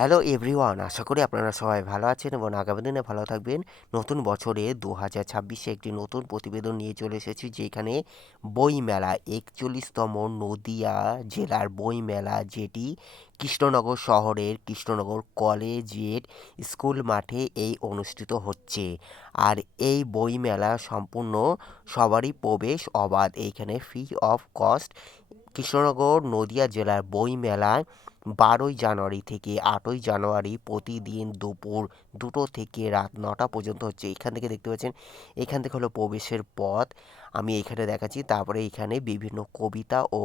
Hello everyone, আশা করি আপনারা সবাই ভালো আছেন এবং আগামী দিনে ভালো থাকবেন। নতুন বছরে 2026-এ একটি নতুন প্রতিবেদন নিয়ে চলে এসেছি, যেখানে বইমেলা 41তম নদিয়া জেলার বইমেলা, যেটি কৃষ্ণনগর শহরের কৃষ্ণনগর কলেজিয়েট স্কুল মাঠে অনুষ্ঠিত হচ্ছে। আর এই বইমেলা সম্পূর্ণ সবারই প্রবেশ অবাধ। এইখানে free of cost. Krishnanagar Nadia জেলার বইমেলায় 12ই জানুয়ারি থেকে 8ই জানুয়ারি প্রতিদিন দুপুর 2টো থেকে রাত 9টা পর্যন্ত হচ্ছে। এখান থেকে দেখতে পাচ্ছেন, এখান থেকে হলো প্রবেশের পথ। আমি এখানে দেখাচ্ছি। তারপরে এখানে বিভিন্ন কবিতা ও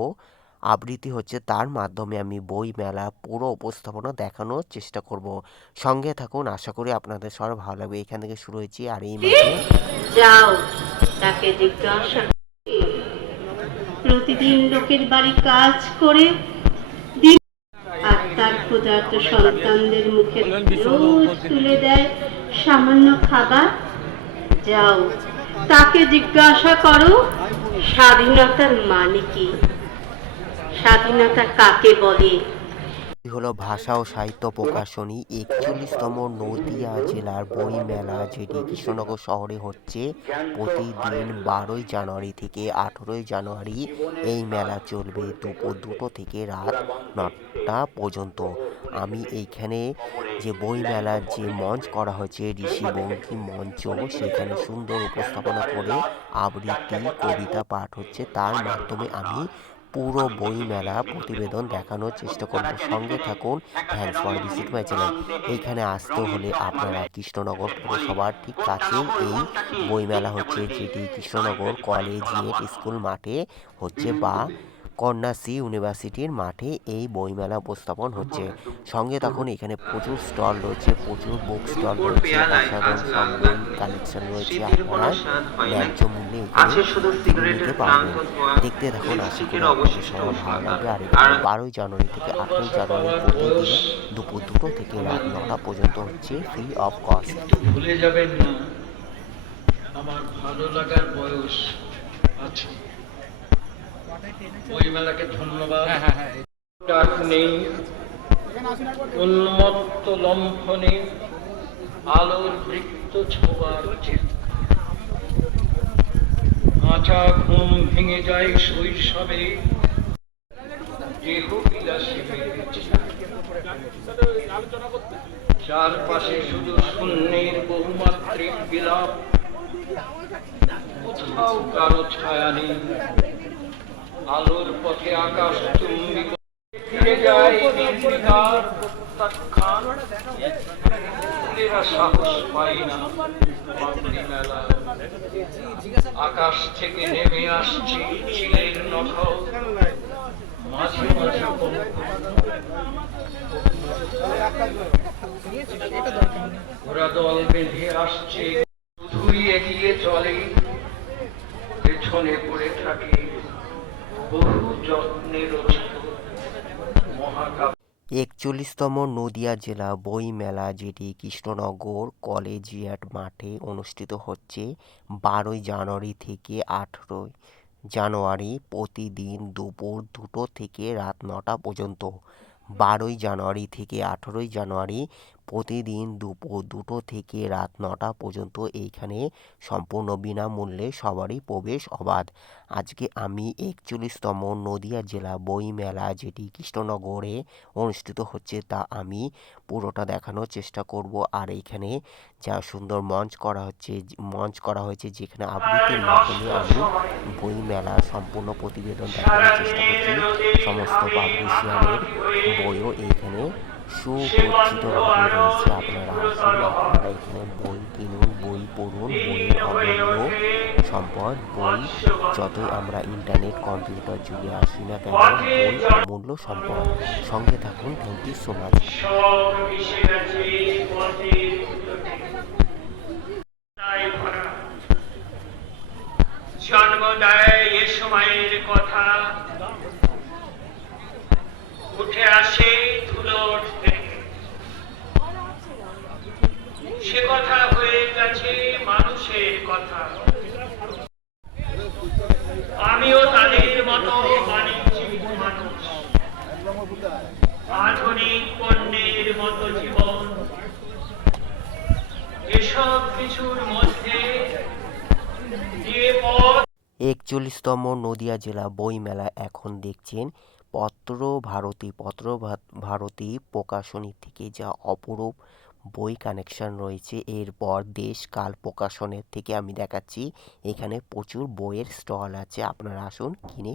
আবৃত্তি হচ্ছে, তার মাধ্যমে আমি বই মেলা পুরো উপস্থাপনা দেখানোর চেষ্টা করব। সঙ্গে থাকুন, আশা করি আপনাদের সবার ভালো লাগবে। এখান থেকে শুরু হয়েছি। আর এই মাঠে যাও, তাকে জিজ্ঞাসা প্রতিদিন লোকের বাড়ি কাজ করে আর তার ক্ষুধার্ত সন্তানদের মুখে রোজ তুলে দেয় সামান্য খাবার। যাও, তাকে জিজ্ঞাসা করো স্বাধীনতার মানে কি, স্বাধীনতা কাকে বলে। হলো ভাষা ও সাহিত্য প্রকাশনী 41তম নদিয়া জেলার বই মেলা, যেটি কৃষ্ণনগর শহরে হচ্ছে। প্রতিদিন 12ই জানুয়ারি থেকে 18ই জানুয়ারি এই মেলা চলবে দুপুর 2টো থেকে রাত 9টা পর্যন্ত। আমি এইখানে যে বই মেলার যে মঞ্চ করা হয়েছে, ঋষিবঙ্গী মঞ্চ, সেখানে সুন্দর উপস্থাপনা করে আবৃত্তি কবিতা পাঠ হচ্ছে, তার মাধ্যমে আমি পুরো বই মেলা প্রতিবেদন দেখানোর চেষ্টা করব। সঙ্গে থাকুন। Thanks for visit my channel. এইখানে আসতে হলে আপনারা কৃষ্ণনগর পৌরসভার ঠিক কাছে এই বইমেলা হচ্ছে, যেটি কৃষ্ণনগর কলেজিয়েট স্কুল মাঠে হচ্ছে, বা কন্যাশ্রী ইউনিভার্সিটির মাঠে এই বইমেলা উপস্থাপন হচ্ছে। সঙ্গে তখন এখানে প্রচুর স্টল রয়েছে, প্রচুর বুক স্টল রয়েছে, অসাধারণ সব বই কালেকশন রয়েছে। আপনারা ন্যায্য মূল্যে এখানে কিনে নিতে পারবেন। দেখতে থাকুন, আশা করি আপনাদের সবার ভালো লাগবে। আর এখানে 12ই জানুয়ারি থেকে 8ই জানুয়ারি প্রতিদিন দুপুর 2টো থেকে রাত 9টা পর্যন্ত হচ্ছে, ফ্রি অফ কস্ট। ভুলে যাবেন না, আমার ভালো লাগার বয়স আছে। ওই মেলাকে ধন্যবাদ। ডাক নেই, উন্মত্ত লম্ফনে আলোর বৃত্ত ছোঁয়ার কাঁচা ঘুম ভেঙে যায় শৈশবে, দেহ বিলাসী বেড়েছে। চারপাশে শুধু শূন্যের বহুমাত্রিক বিলাপ, কোথাও কারো ছায়া নেই। আলোর পথে আকাশ চুম্বিত ফিরে যায় নির্বিকার প্রত্যাখ্যান। ফুলেরা সাহস পায় না বাঙালি মেলা। আকাশ থেকে নেমে আসছে চিলের নখর, মাঝে মাঝে ওরা দল বেঁধে আসছে, শুধুই এগিয়ে চলে, পেছনে পড়ে থাকে বহু যত্নে রচিত মহাকাব্য। 41তম নদিয়া জেলা বই মেলা, যেটি কৃষ্ণনগর কলেজিয়েট মাঠে অনুষ্ঠিত হচ্ছে। 12ই জানুয়ারি থেকে 18ই জানুয়ারি প্রতিদিন দুপুর 2টো থেকে রাত 9টা পর্যন্ত। 12ই জানুয়ারি থেকে 18ই জানুয়ারি প্রতিদিন দুপুর 2টো থেকে রাত 9টা পর্যন্ত এইখানে সম্পূর্ণ বিনামূল্যে সবারই প্রবেশ অবাধ। আজকে আমি 41তম নদিয়া জেলা বই মেলা, যেটি কৃষ্ণনগরে অনুষ্ঠিত হচ্ছে, তা আমি পুরোটা দেখানোর চেষ্টা করব। আর এইখানে যা সুন্দর মঞ্চ করা হয়েছে, যেখানে আবৃত্তির মাধ্যমে আমি বই মেলা সম্পূর্ণ প্রতিবেদন দেখানোর চেষ্টা করছি। সমস্ত পাবলিশিয়ানের বইও এইখানে সুসজ্জিতভাবে রয়েছে। আপনারা আসুন, আপনারা এখানে বই কিনুন, বই পড়ুন। বইয়ের অমূল্য সম্পদ। বই যতই আমরা ইন্টারনেট কম্পিউটার যুগে আসি না কেন, বই অমূল্য সম্পদ। সঙ্গে থাকুন। Thank you so much. জন্ম দেয় এ সময়ের কথা, উঠে আসে ধুলোর থেকে। সে কথা হয়ে গেছে মানুষের কথা। আমিও তাদের মতো বাণিজ্যিক মানুষ, আধুনিক পণ্যের মতো যে পথ 41তম নদিয়া জেলা বইমেলা এখন দেখছেন পত্র ভারতী প্রকাশনী থেকে যা অপরূপ বই কালেকশন রয়েছে। এরপর দেশকাল প্রকাশনের থেকে আমি দেখাচ্ছি, এখানে প্রচুর বইয়ের স্টল আছে, আপনারা আসুন কিনে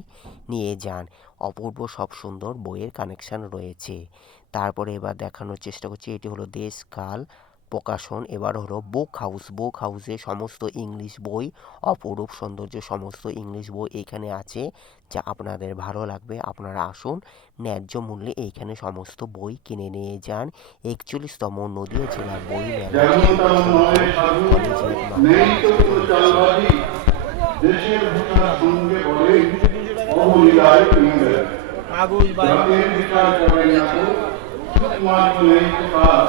নিয়ে যান। অপূর্ব সব সুন্দর বইয়ের কালেকশন রয়েছে। তারপরে এবার দেখানোর চেষ্টা করছি, এটি হলো দেশকাল প্রকাশন। এবার হলো বুক হাউসে সমস্ত ইংলিশ বই, অপরূপ সৌন্দর্য সমস্ত ইংলিশ বই এখানে আছে, যা আপনাদের ভালো লাগবে। আপনারা আসুন, ন্যায্য মূল্যে এইখানে সমস্ত বই কিনে নিয়ে যান। 41তম নদিয়া জেলা বই মেলা দেশের ভাষার সঙ্গে বলে অবলীলায় ইংরেজ জাতির বিচার করে না তো শুধুমাত্র এই প্রকার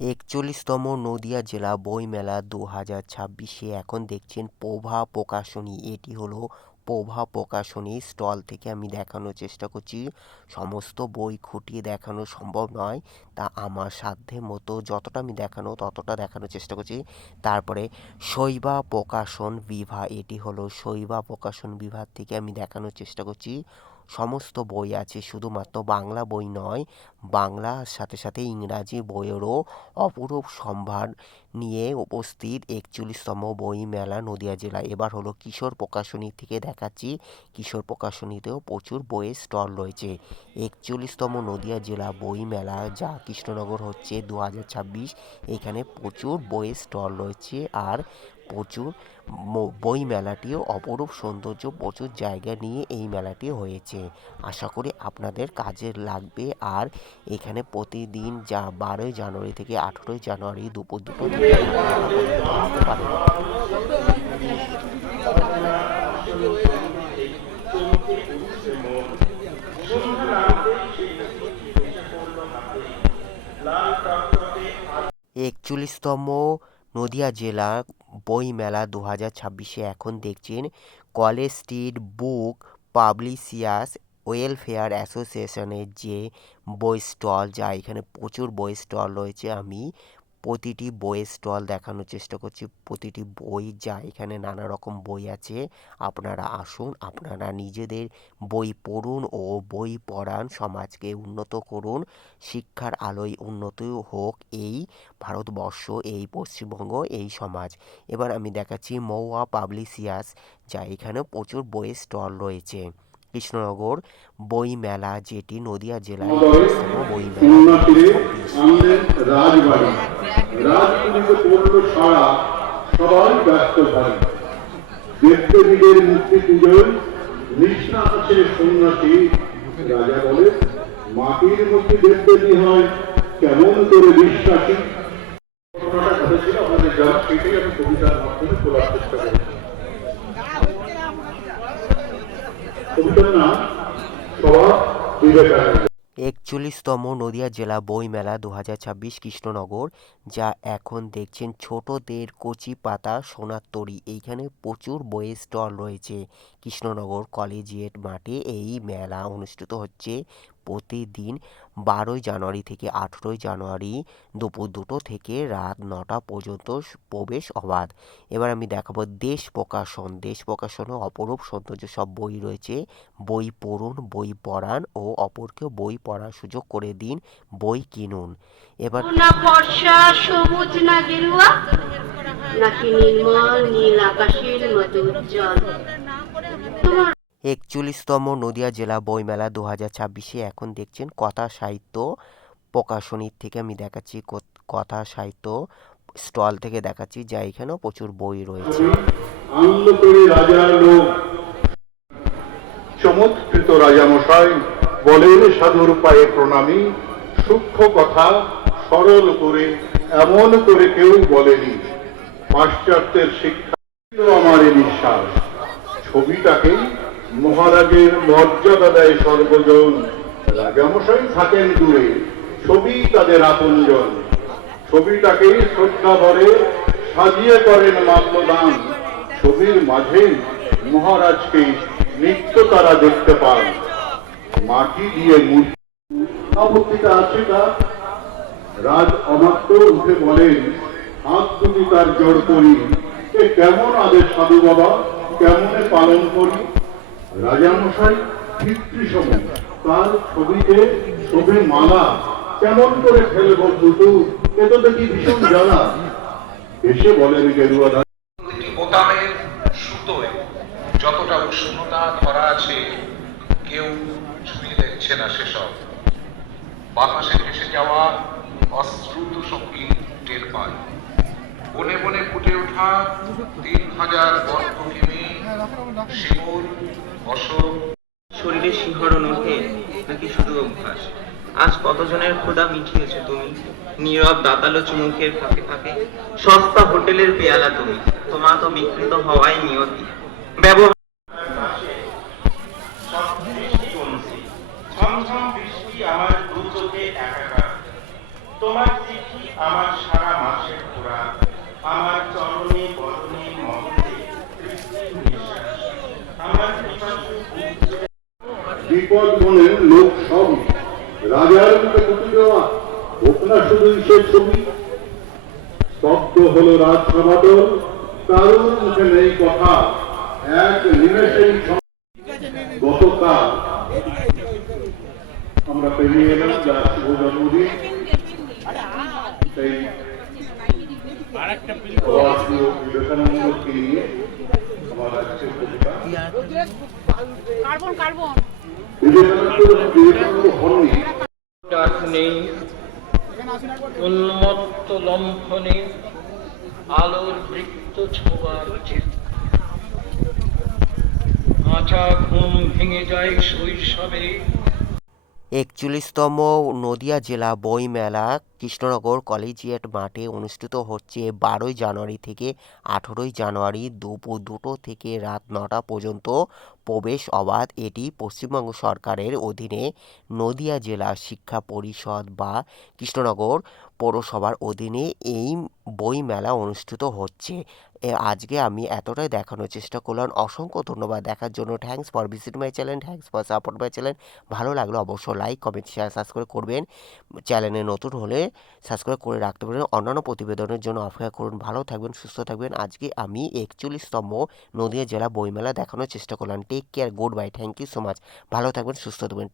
41তম নদিয়া জেলা বইমেলা 2026-এ এখন দেখছেন প্রভা প্রকাশনী। এটি হলো প্রভা প্রকাশনী স্টল থেকে আমি দেখানোর চেষ্টা করছি। সমস্ত বই খুঁটিয়ে দেখানো সম্ভব নয়, তা আমার সাধ্যের মতো যতটা আমি ততটা দেখানোর চেষ্টা করছি। তারপরে শৈবা প্রকাশন বিভাগ, এটি হলো শৈবা প্রকাশন বিভাগ থেকে আমি দেখানোর চেষ্টা করছি। সমস্ত বই আছে, শুধুমাত্র বাংলা বই নয়, বাংলার সাথে সাথে ইংরাজি বইয়েরও অপরূপ সম্ভার নিয়ে উপস্থিত 41তম বই মেলা নদিয়া জেলা। এবার হলো কিশোর প্রকাশনী থেকে দেখাচ্ছি, কিশোর প্রকাশনীতেও প্রচুর বইয়ের স্টল রয়েছে। 41তম নদিয়া জেলা বই মেলা যা কৃষ্ণনগর হচ্ছে 2026, এখানে প্রচুর বইয়ের স্টল রয়েছে। আর প্রচুর বই মেলাটিও অপরূপ সৌন্দর্য, প্রচুর জায়গা নিয়ে এই মেলাটি হয়েছে। আশা করি আপনাদের কাজে লাগবে। আর এখানে প্রতিদিন যা 12ই জানুয়ারি থেকে 18ই জানুয়ারি দুপুর 2টো থেকে আসতে পারেন। লাল 41তম নদিয়া জেলা বই মেলা 2026-এ এখন দেখছেন কলেজ স্ট্রিট বুক পাবলিশার্স ওয়েলফেয়ার অ্যাসোসিয়েশনের যে বই স্টল, যা এখানে প্রচুর বই স্টল রয়েছে। আমি প্রতিটি বইয়ের স্টল দেখানোর চেষ্টা করছি, প্রতিটি বই যা এখানে নানা রকম বই আছে। আপনারা আসুন, আপনারা নিজেদের বই পড়ুন ও বই পড়ান, সমাজকে উন্নত করুন। শিক্ষার আলোয় উন্নতি হোক এই ভারতবর্ষ, এই পশ্চিমবঙ্গ, এই সমাজ। এবার আমি দেখাচ্ছি মৌয়া পাবলিশার্স, যা এখানে প্রচুর বইয়ের স্টল রয়েছে। কৃষ্ণনগর বই মেলা, যেটি নদিয়া জেলার বই মেলা আমাদের রাজবাড়ি রাজপুরীতে পড়ল সারা, সবাই ব্যস্ত ভারী দেবদেবীদের মূর্তি পুজোয় নিষ্ঠা আছে সন্ন্যাসী। রাজা বলে, মাটির মূর্তি দেবদেবী হয় কেমন করে বিশ্বাসী। ঘটনাটা ঘটেছিল আমাদের জানা, সেটাই আমি কবিতার মাধ্যমে তোলার চেষ্টা করি। কবিতার নাম স্বভাব বিবেকানন্দ। 41তম নদিয়া জেলা বই মেলা 2026 কৃষ্ণনগর, যা এখন দেখছেন ছোটদের কচি পাতা সোনার তরী। এইখানে প্রচুর বইয়ের স্টল রয়েছে। কৃষ্ণনগর কলেজিয়েট মাঠে এই মেলা অনুষ্ঠিত হচ্ছে প্রতিদিন 12ই জানুয়ারি থেকে 18ই জানুয়ারি দুপুর 2টো থেকে রাত 9টা পর্যন্ত প্রবেশ অবাধ। এবার আমি দেখাবো দেশ প্রকাশনও অপরূপ সৌন্দর্য সব বই রয়েছে। বই পড়ুন, বই পড়ান ও অপরকে বই পড়ার সুযোগ করে দিন, বই কিনুন। এবার না বর্ষা সবুজ না গেরুয়া, নাকি নির্মল নীল আকাশের মতো উজ্জ্বল। তোমার 41তম নদিয়া জেলা বইমেলা 2026-এ এখন দেখছেন কথা সাহিত্য প্রকাশনীর থেকে আমি দেখাচ্ছি, কথা সাহিত্য স্টল থেকে দেখাচ্ছি, যা এখানেও প্রচুর বই রয়েছে। আনন্দ করে রাজার লোক চমৎকৃত রাজামশাই বলেন সাধুর পায়ে প্রণামী, সূক্ষ্ম কথা সরল করে এমন করে কেউ বলেনি। পাশ্চাত্যের শিক্ষা আমার বিশ্বাস। ছবিটাকে মহারাজের মর্যাদা দেয় সর্বজন। রাজামশাই থাকেন দূরে, ছবি তাদের আপনজন। ছবিটাকে শ্রদ্ধা ভরে সাজিয়ে করেন মাল্যদান। ছবির মাঝে মহারাজকে নিত্য তারা দেখতে পান। মাটি দিয়ে মূর্তি আপত্তিটা আছে তা। রাজ অমাত্য উঠে বলেন, হাত দুটি তার জোর করি, এ কেমন আদেশ সাধু বাবা, কেমনে পালন করি? রাজামশাই পিতৃসময় তার ছবিতে ছবি মালা কেমন করে ফেলবো দুটো, এ তো দেখি ভীষণ জ্বালা। এসে বলেন গেরুয়া প্রতিটি বোতামের সুতোয় যতটা উষ্ণতা ধরা আছে কেউ ছুঁয়ে দেখছে না সেসব। বাতাসে ভেসে যাওয়া অশ্রুত সঙ্গীত টের পায়। বনে বনে ফুটে ওঠা 3000 বর্গ কিমি শিমুল, অশোক। শরীরে শিহরণ ওঠে নাকি শুধু অভ্যাস? আজ কতজনের ক্ষুধা মিটিয়েছো তুমি নীরব দাতালো চুমুকের ফাঁকে ফাঁকে? সস্তা হোটেলের পেয়ালা তুমি, তোমার তো বিকৃত হওয়াই নিয়তি। ব্যবহার ঝমঝম বৃষ্টি আমার দু চোখে একাকার, তোমার চিঠি আমার সারা মাসের খোরাক, আমার চরণে বরণে মহতে তৃপ্তির নিঃশ্বাস, আমার পিপাসু বুক জুড়ে বিপদ মনের লোক সবই রাজার মুখে টুটি দেওয়া, হোক না শুধু সে ছবি। স্তব্ধ হলো রাজসভাদল, কারোর মুখে নেই কথা, এক নিমেষেই গতকাল আমরা পেরিয়ে এলাম যার শুভ জন্মদিন। সেই অবাধীয় বিবেকানন্দকে নিয়ে আমার আজকের কবিতা। বিবেকানন্দ হননি ডাক নেই, উন্মত্ত লম্ফনে আলোর বৃত্ত ছোঁয়ার চিত্র। কাঁচা ঘুম ভেঙে যায় শৈশবে। 41তম নদিয়া জেলা বইমেলা কৃষ্ণনগর কলেজিয়েট মাঠে অনুষ্ঠিত হচ্ছে 12 জানুয়ারি থেকে 18 জানুয়ারি দুপুর 2টো থেকে রাত 9টা পর্যন্ত। প্রবেশ অবাধ। এটি পশ্চিমবঙ্গ সরকারের অধীনে নদিয়া জেলা শিক্ষা পরিষদ বা কৃষ্ণনগর পৌরসভার অধীনে এই বইমেলা অনুষ্ঠিত হচ্ছে। আজকে আমি এতটাই দেখানোর চেষ্টা করলাম। অসংখ্য ধন্যবাদ দেখার জন্য। Thanks for visit my channel, thanks for support my channel. ভালো লাগলো অবশ্যই লাইক, কমেন্ট, শেয়ার, সাবস্ক্রাইব করবেন। চ্যানেলে নতুন হলে সাবস্ক্রাইব করে রাখতে পারেন। অন্যান্য প্রতিবেদনের জন্য অপেক্ষা করুন। ভালো থাকবেন, সুস্থ থাকবেন। আজকে আমি 41তম নদিয়া জেলা বইমেলা দেখানোর চেষ্টা করলাম। Take care, good bye, thank you so much. ভালো থাকবেন, সুস্থ থাকবেন।